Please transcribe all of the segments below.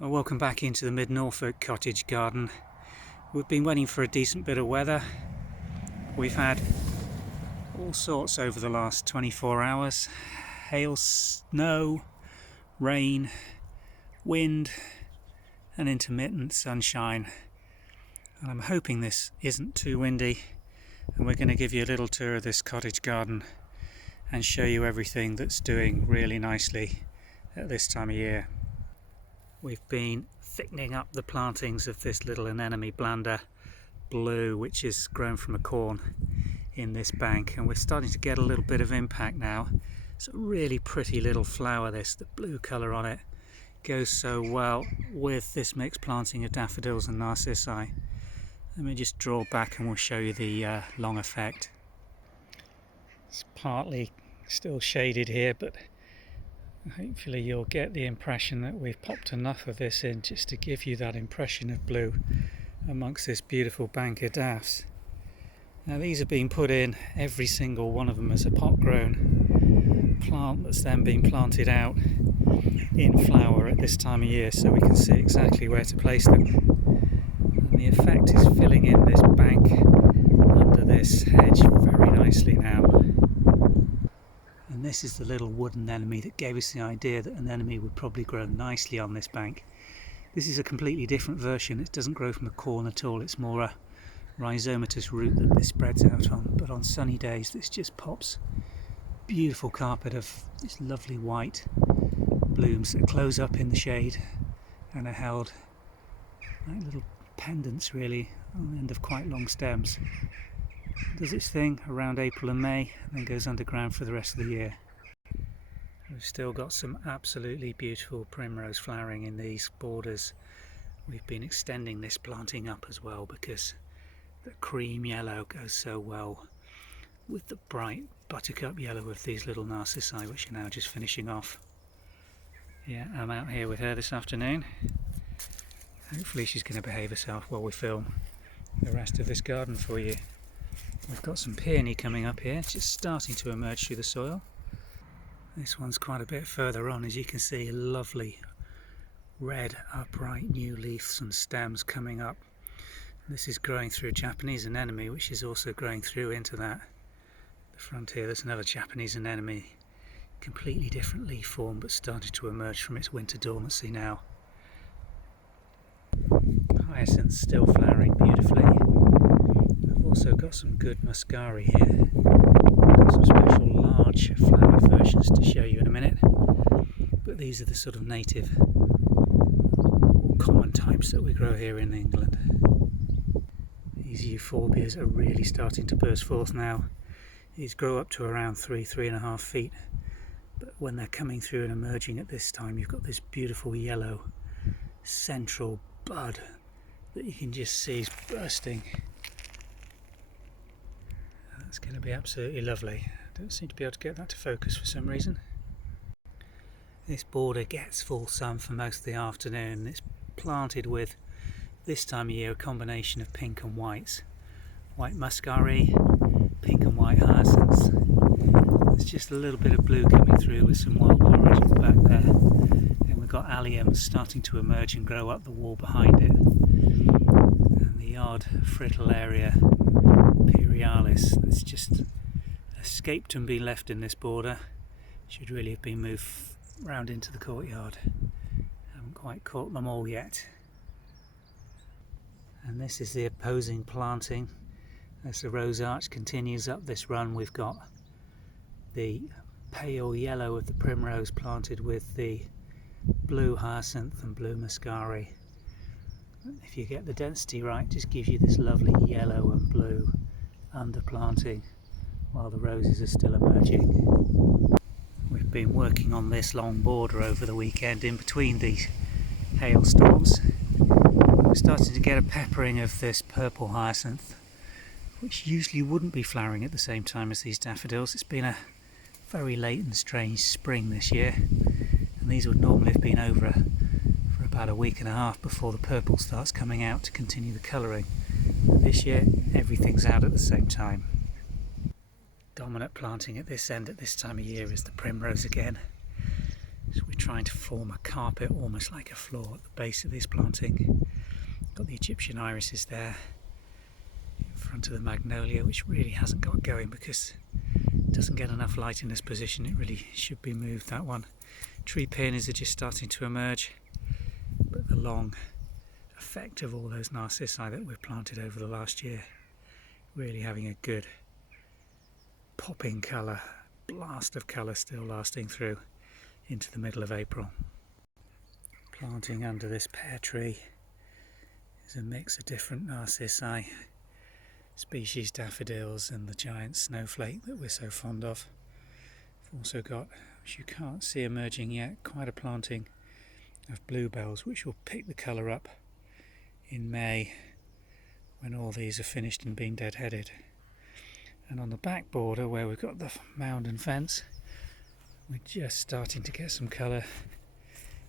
Well, welcome back into the mid-Norfolk cottage garden. We've been waiting for a decent bit of weather. We've had all sorts over the last 24 hours. Hail, snow, rain, wind and intermittent sunshine. And I'm hoping this isn't too windy, and we're going to give you a little tour of this cottage garden and show you everything that's doing really nicely at this time of year. We've been thickening up the plantings of this little anemone blanda blue, which is grown from a corn in this bank, and we're starting to get a little bit of impact now. It's a really pretty little flower, this. The blue colour on it goes so well with this mixed planting of daffodils and narcissi. Let me just draw back and we'll show you the long effect. It's partly still shaded here, but hopefully you'll get the impression that we've popped enough of this in just to give you that impression of blue amongst this beautiful bank of daffs. Now these have been put in, every single one of them, as a pot grown plant that's then been planted out in flower at this time of year, so we can see exactly where to place them. And the effect is filling in this bank under this hedge very nicely now. And this is the little wooden anemone that gave us the idea that an anemone would probably grow nicely on this bank. This is a completely different version. It doesn't grow from a corn at all. It's more a rhizomatous root that this spreads out on. But on sunny days this just pops beautiful carpet of this lovely white blooms that close up in the shade and are held like little pendants really on the end of quite long stems. Does its thing around April and May and then goes underground for the rest of the year. We've still got some absolutely beautiful primrose flowering in these borders. We've been extending this planting up as well because the cream yellow goes so well with the bright buttercup yellow of these little narcissi, which are now just finishing off. Yeah, I'm out here with her this afternoon. Hopefully she's going to behave herself while we film the rest of this garden for you. We've got some peony coming up here, just starting to emerge through the soil. This one's quite a bit further on, as you can see, lovely red upright new leaves and stems coming up. This is growing through a Japanese anemone, which is also growing through into that. The front here, there's another Japanese anemone, completely different leaf form, but started to emerge from its winter dormancy now. Hyacinths still flowering beautifully. I've also got some good muscari here. I've got some special large flowered versions to show you in a minute, but these are the sort of native or common types that we grow here in England. These Euphorbias are really starting to burst forth now. These grow up to around 3.5 feet, but when they're coming through and emerging at this time, you've got this beautiful yellow central bud that you can just see is bursting. That's going to be absolutely lovely. I don't seem to be able to get that to focus for some reason. This border gets full sun for most of the afternoon. It's planted with, this time of year, a combination of pink and whites. White muscari, pink and white hyacinths. There's just a little bit of blue coming through with some wild orange at the back there. Then we've got alliums starting to emerge and grow up the wall behind it. And the odd Fritillaria Imperialis that's just escaped and been left in this border. Should really have been moved round into the courtyard. Haven't quite caught them all yet. And this is the opposing planting. As the rose arch continues up this run, we've got the pale yellow of the primrose planted with the blue hyacinth and blue muscari. If you get the density right, it just gives you this lovely yellow and blue underplanting while the roses are still emerging. We've been working on this long border over the weekend in between these hailstorms. We're starting to get a peppering of this purple hyacinth, which usually wouldn't be flowering at the same time as these daffodils. It's been a very late and strange spring this year, and these would normally have been over for about a week and a half before the purple starts coming out to continue the colouring. But this year everything's out at the same time. Dominant planting at this end at this time of year is the primrose again. So we're trying to form a carpet, almost like a floor at the base of this planting. Got the Egyptian irises there in front of the magnolia, which really hasn't got going because it doesn't get enough light in this position. It really should be moved, that one. Tree peonies are just starting to emerge, but the long effect of all those narcissi that we've planted over the last year really having a good popping colour, blast of colour still lasting through into the middle of April. Planting under this pear tree is a mix of different narcissi, species daffodils and the giant snowflake that we're so fond of. We've also got, which you can't see emerging yet, quite a planting of bluebells, which will pick the colour up in May when all these are finished and been deadheaded. And on the back border where we've got the mound and fence, we're just starting to get some colour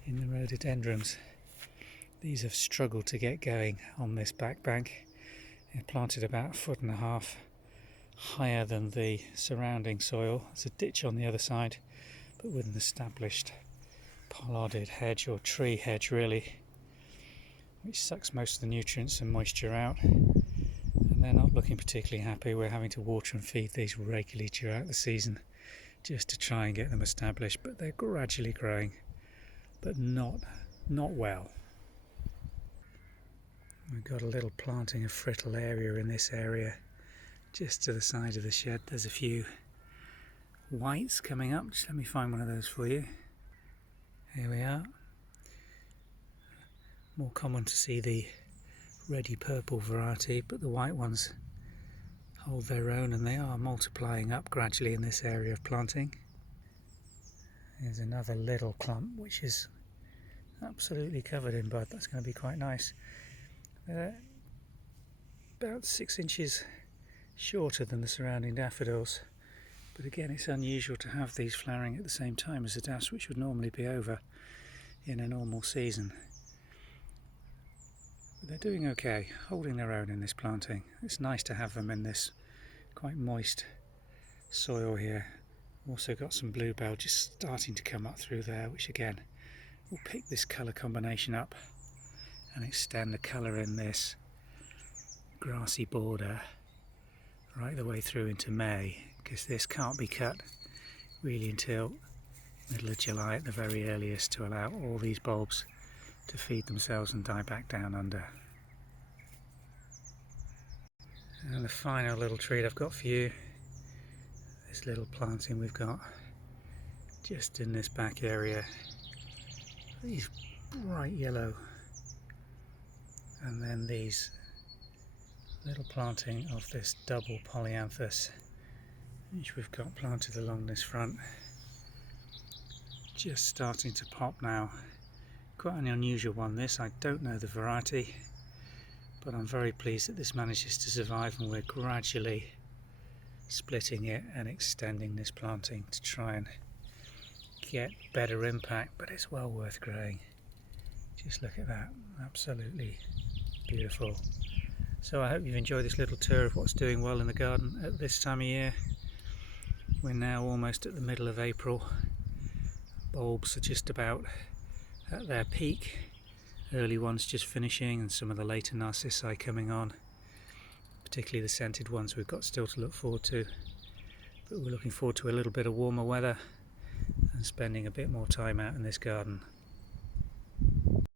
in the rhododendrons. These have struggled to get going on this back bank. They're planted about 1.5 feet higher than the surrounding soil. There's a ditch on the other side, but with an established pollarded hedge, or tree hedge really, which sucks most of the nutrients and moisture out. And they're not looking particularly happy. We're having to water and feed these regularly throughout the season just to try and get them established, but they're gradually growing, but not well. We've got a little planting of fritillaria in this area just to the side of the shed. There's a few whites coming up. Just let me find one of those for you. Here we are. More common to see the reddy purple variety, but the white ones hold their own and they are multiplying up gradually in this area of planting. There's another little clump which is absolutely covered in bud. That's going to be quite nice. About 6 inches shorter than the surrounding daffodils, but again it's unusual to have these flowering at the same time as the daffs, which would normally be over in a normal season. But they're doing okay, holding their own in this planting. It's nice to have them in this quite moist soil here. Also got some bluebell just starting to come up through there, which again will pick this colour combination up and extend the colour in this grassy border right the way through into May, because this can't be cut really until middle of July at the very earliest, to allow all these bulbs to feed themselves and die back down under. And the final little treat I've got for you, this little planting we've got just in this back area. These bright yellow, and then these little planting of this double polyanthus, which we've got planted along this front, just starting to pop now. Quite an unusual one this, I don't know the variety, but I'm very pleased that this manages to survive, and we're gradually splitting it and extending this planting to try and get better impact, but it's well worth growing. Just look at that, absolutely beautiful. So I hope you've enjoyed this little tour of what's doing well in the garden at this time of year. We're now almost at the middle of April. Bulbs are just about at their peak, early ones just finishing, and some of the later narcissi coming on, particularly the scented ones we've got still to look forward to. But we're looking forward to a little bit of warmer weather and spending a bit more time out in this garden.